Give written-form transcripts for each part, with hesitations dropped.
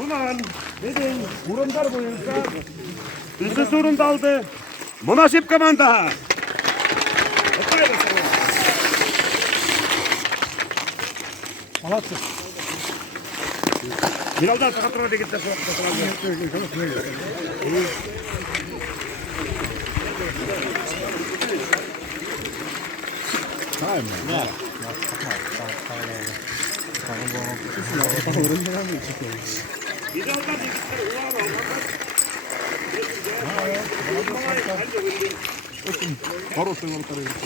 Ulan dedin burunlar boyunca üstü sorun daldı. Münasip komanda. Malatsın. Birazdan kontrol gitti. Хороший вратарь.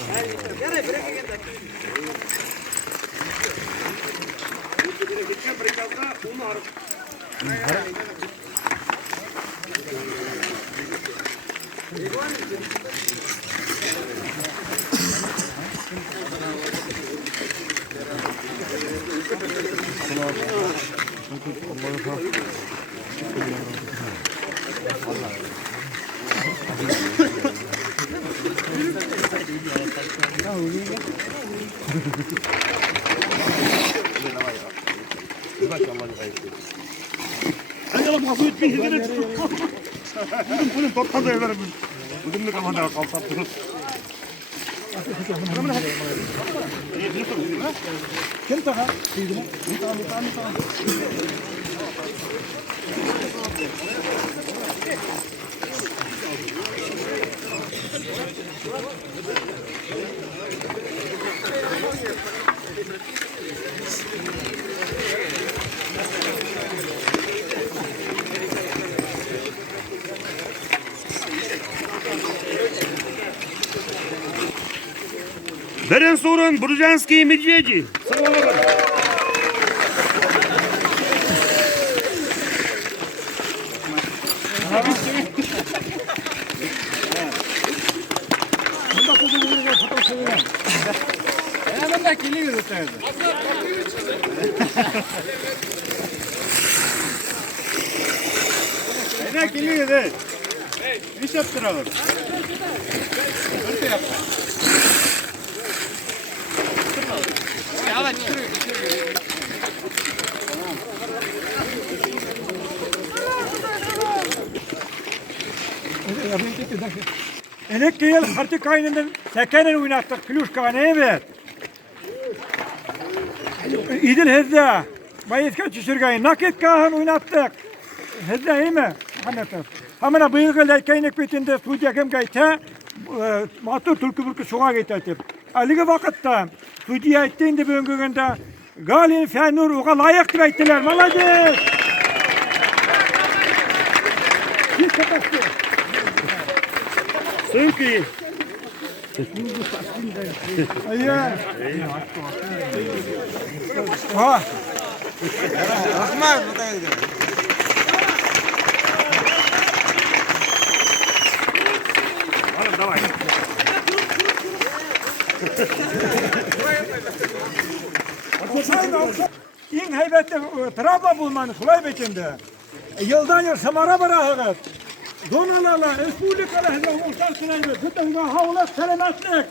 Bunun toptan da everim. Bugün de komanda kalsattınız. Kim taha? Birin sorun Burjanskiy Medvedi. Ben de geliyor zaten. Ne geliyor de? İş yaptıralım. Nasıl yap? Elek değil, artık kaynından tekenen oynattık, Pluşkana'ya ver. İdil Hezda, Bayezka Çişirgay'ı nakit kahan oynattık. Hezda iyi mi? Anlatır. Hamına bıyığı kaynak bitinde Suudiyakem gayta, Matur Tulkuburku soğuğa gaytatır. Alıgı vakitte, Suudiya ettiğinde bir öngöründe, Galin Fenur oğa layık gayttiler, malades. Bir kapattı. Sönki. Ayya. Ha. Ahmad Alın davay. İn heybetli Trabzon bulmanı Sulay Bekir'de. Yıldan yıl Samara bırakır. Donalarla, Respublikalar, Ulusal Sınavı, Kıtlığa, Havlat, Selamatlık.